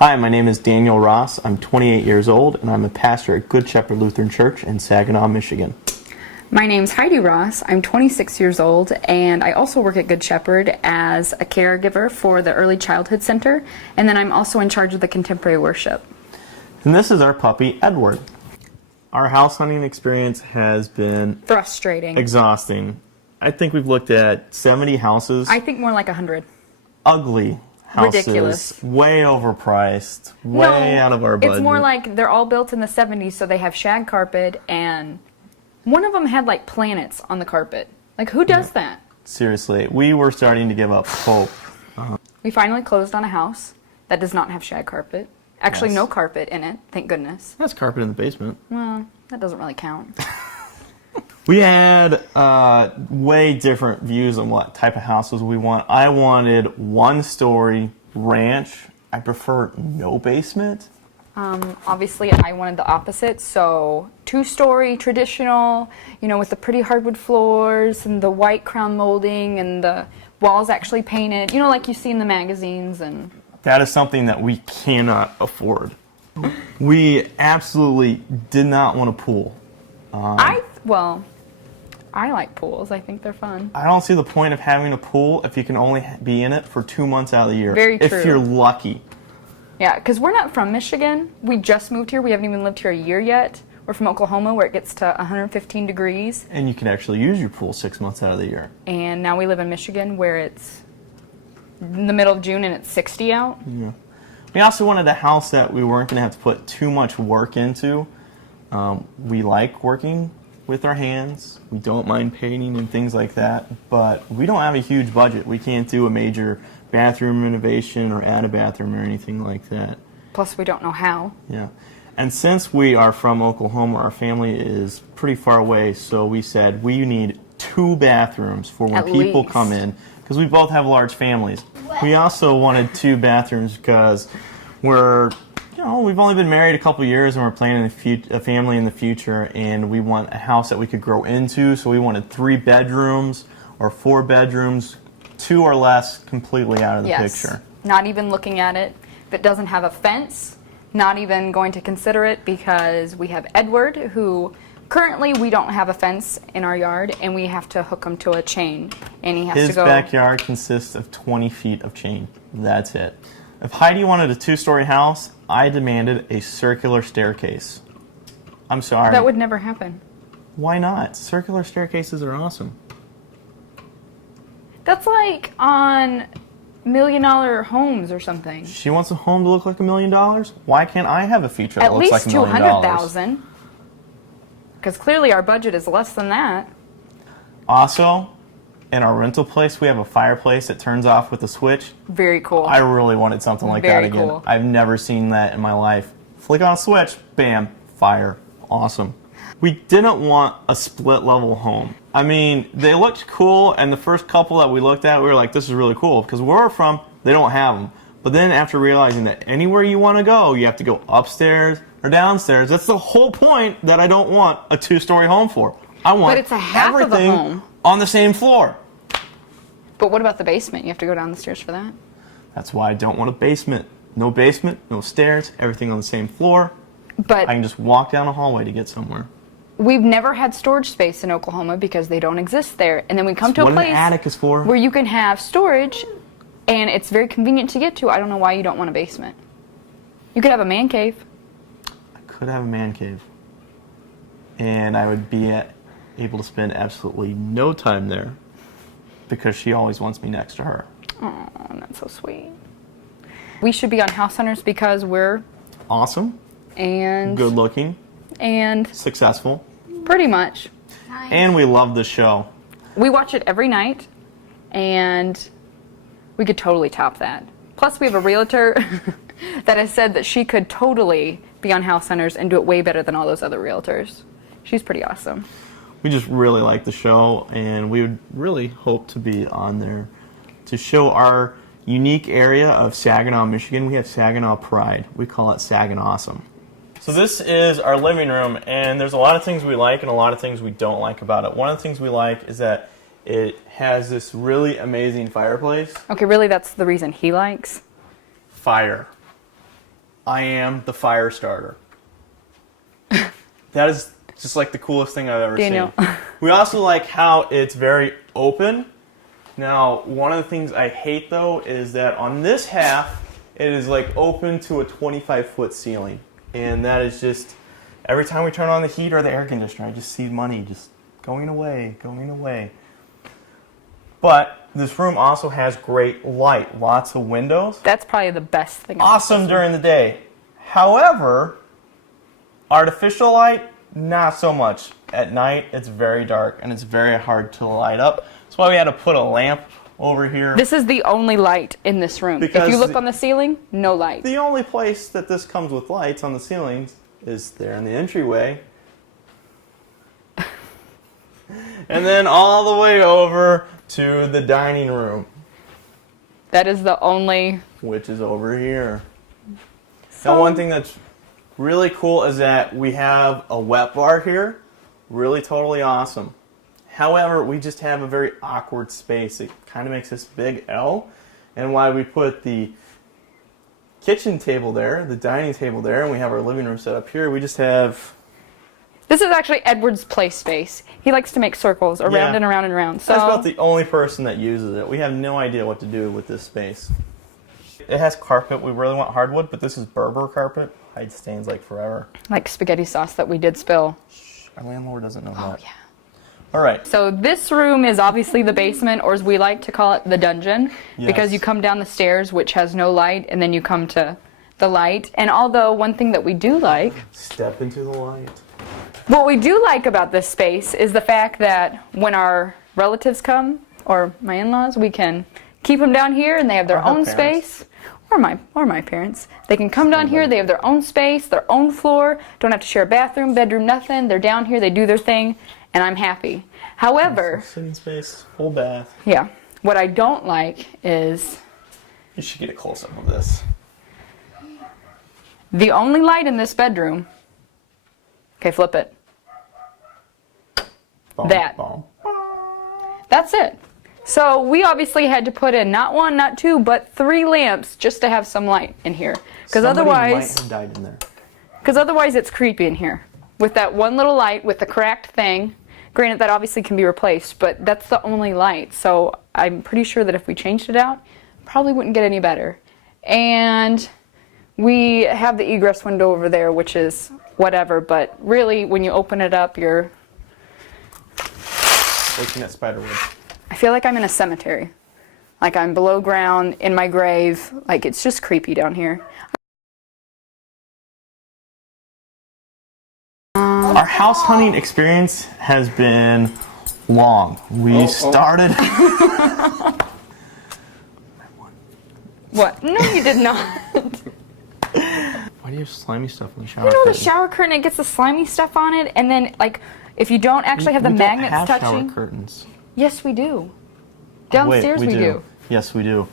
Hi, my name is Daniel Ross. I'm 28 years old, and I'm a pastor at Good Shepherd Lutheran Church in Saginaw, Michigan. My name's Heidi Ross. I'm 26 years old, and I also work at Good Shepherd as a caregiver for the Early Childhood Center, and then I'm also in charge of the contemporary worship. And this is our puppy, Edward. Our house hunting experience has been Frustrating. exhausting. I think we've looked at 70 houses. I think more like 100. Ugly houses. Ridiculous. Way overpriced. Way out of our budget. It's more like they're all built in the 70s, so they have shag carpet, and one of them had like planets on the carpet. Like, who does that? Seriously, we were starting to give up hope. We finally closed on a house that does not have shag carpet. Actually, Yes. no carpet in it, thank goodness. That's carpet in the basement. Well, that doesn't really count. We had way different views on what type of houses we want. I wanted one-story ranch. I prefer no basement. Obviously, I wanted the opposite, so two-story, traditional, with the pretty hardwood floors and the white crown molding and the walls actually painted, like you see in the magazines. And That is something that we cannot afford. We absolutely did not want a pool. I like pools. I think they're fun. I don't see the point of having a pool if you can only be in it for 2 months out of the year. Very true. If you're lucky. Yeah, because we're not from Michigan. We just moved here. We haven't even lived here a year yet. We're from Oklahoma, where it gets to 115 degrees. And you can actually use your pool 6 months out of the year. And now we live in Michigan, where it's in the middle of June and it's 60 out. Yeah. We also wanted a house that we weren't going to have to put too much work into. We like working with our hands. We don't mind painting and things like that, but we don't have a huge budget. We can't do a major bathroom renovation or add a bathroom or anything like that. Plus, we don't know how. Yeah. And since we are from Oklahoma, our family is pretty far away, so we said we need 2 bathrooms for when At people least. come in, because we both have large families. We also wanted 2 bathrooms because we've only been married a couple years, and we're planning a family in the future, and we want a house that we could grow into, so we wanted 3 bedrooms or 4 bedrooms, 2 or less completely out of the picture. Not even looking at it. If it doesn't have a fence, not even going to consider it, because we have Edward, who currently we don't have a fence in our yard, and we have to hook him to a chain, and he has His to go. backyard consists of 20 feet of chain. That's it. If Heidi wanted a 2-story house, I demanded a circular staircase. I'm sorry. That would never happen. Why not? Circular staircases are awesome. That's like on $1 Million Homes or something. She wants a home to look like $1 million? Why can't I have a feature that At looks least like $1 million? 200,000. Because clearly our budget is less than that. Also, in our rental place, we have a fireplace that turns off with a switch. Very cool. I really wanted something like that Very again. cool. I've never seen that in my life. Flick on a switch, bam, fire. Awesome. We didn't want a split-level home. I mean, they looked cool, and the first couple that we looked at, we were like, this is really cool, because where we're from, they don't have them. But then after realizing that anywhere you want to go, you have to go upstairs or downstairs, that's the whole point that I don't want a 2-story home for. I want But it's a half of a everything home. on the same floor. But what about the basement? You have to go down the stairs for that? That's why I don't want a basement. No basement, no stairs, everything on the same floor. But I can just walk down a hallway to get somewhere. we've never had storage space in Oklahoma because they don't exist there. And then we come to a What an place attic is for. where you can have storage, and it's very convenient to get to. I don't know why you don't want a basement. You could have a man cave. I could have a man cave. And I would be able to spend absolutely no time there because she always wants me next to her. Oh, that's so sweet. We should be on House Hunters because we're Awesome, and good looking, and successful, pretty much. and we love the show. We watch it every night, and we could totally top that. Plus, we have a realtor that has said that she could totally be on House Hunters and do it way better than all those other realtors. She's pretty awesome. We just really like the show, and we would really hope to be on there to show our unique area of Saginaw, Michigan. We have Saginaw Pride. We call it Saginaw Awesome. So this is our living room, and there's a lot of things we like and a lot of things we don't like about it. One of the things we like is that it has this really amazing fireplace. Okay, really, that's the reason he likes? Fire. I am the fire starter. That is just like the coolest thing I've ever Daniel. seen. We also like how it's very open. Now, one of the things I hate though is that on this half, it is like open to a 25-foot ceiling. And that is just, every time we turn on the heat or the air conditioner, I just see money just going away, going away. But this room also has great light, lots of windows. That's probably the best thing. Awesome during the day. However, artificial light, not so much. At night, it's very dark and it's very hard to light up. That's why we had to put a lamp over here. This is the only light in this room. Because if you look on the ceiling, no light. The only place that this comes with lights on the ceilings is there in the entryway. And then all the way over to the dining room. That is the only... Which is over here. Now, one thing that's really cool is that we have a wet bar here. Really totally awesome. However, we just have a very awkward space. It kind of makes this big L. And why we put the kitchen table there, the dining table there, and we have our living room set up here, we just have... This is actually Edward's play space. He likes to make circles around and around and around. So that's about the only person that uses it. We have no idea what to do with this space. It has carpet. We really want hardwood, but this is Berber carpet. Hides stains like forever. like spaghetti sauce that we did spill. Shh, our landlord doesn't know Oh, that. yeah. All right. So this room is obviously the basement, or as we like to call it, the dungeon, because Yes. you come down the stairs, which has no light, and then you come to the light. And although one thing that we do like, Step into the light. what we do like about this space is the fact that when our relatives come, or my in-laws, we can keep them down here and they have their Or her own parents. space. Or my parents. They can come down here, they have their own space, their own floor, don't have to share a bathroom, bedroom, nothing. They're down here, they do their thing, and I'm happy. However, Sitting space, full bath. yeah, what I don't like is You should get a close-up of this. the only light in this bedroom. Okay, flip it. Boom, That. boom. That's it. So we obviously had to put in not one, not two, but 3 lamps just to have some light in here. Because Somebody might otherwise, have died in there. it's creepy in here. With that one little light with the cracked thing. Granted, that obviously can be replaced, but that's the only light. So I'm pretty sure that if we changed it out, probably wouldn't get any better. And we have the egress window over there, which is whatever, but really when you open it up, you're... Looking at spiderweb. I feel like I'm in a cemetery. Like I'm below ground, in my grave. Like it's just creepy down here. Our house hunting experience has been long. We started... What? No, you did not. Why do you have slimy stuff in the shower? You know the curtain? shower curtain, it gets the slimy stuff on it, and then like if you don't actually have the We magnets don't have touching. shower curtains. Yes, we do. Wait, Downstairs we do. Yes, we do.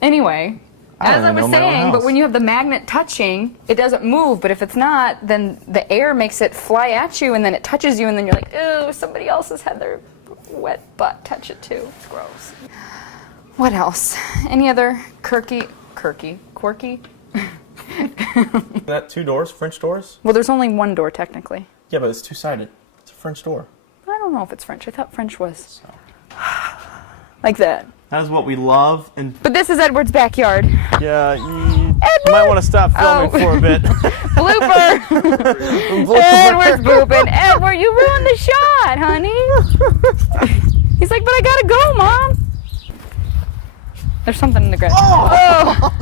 Anyway, I don't as I even was know my own saying, but house. when you have the magnet touching, it doesn't move. But if it's not, then the air makes it fly at you, and then it touches you, and then you're like, "Ew, somebody else has had their wet butt touch it too." It's gross. What else? Any other quirky? That 2 doors, French doors? Well, there's only one door technically. Yeah, but it's 2-sided. It's a French door. I don't know if it's French. I thought French was like that. That is what we love. And But this is Edward's backyard. yeah, you might want to stop filming for a bit. Blooper! Edward's booping. Edward, you ruined the shot, honey. He's like, but I gotta go, Mom. There's something in the grass. Oh!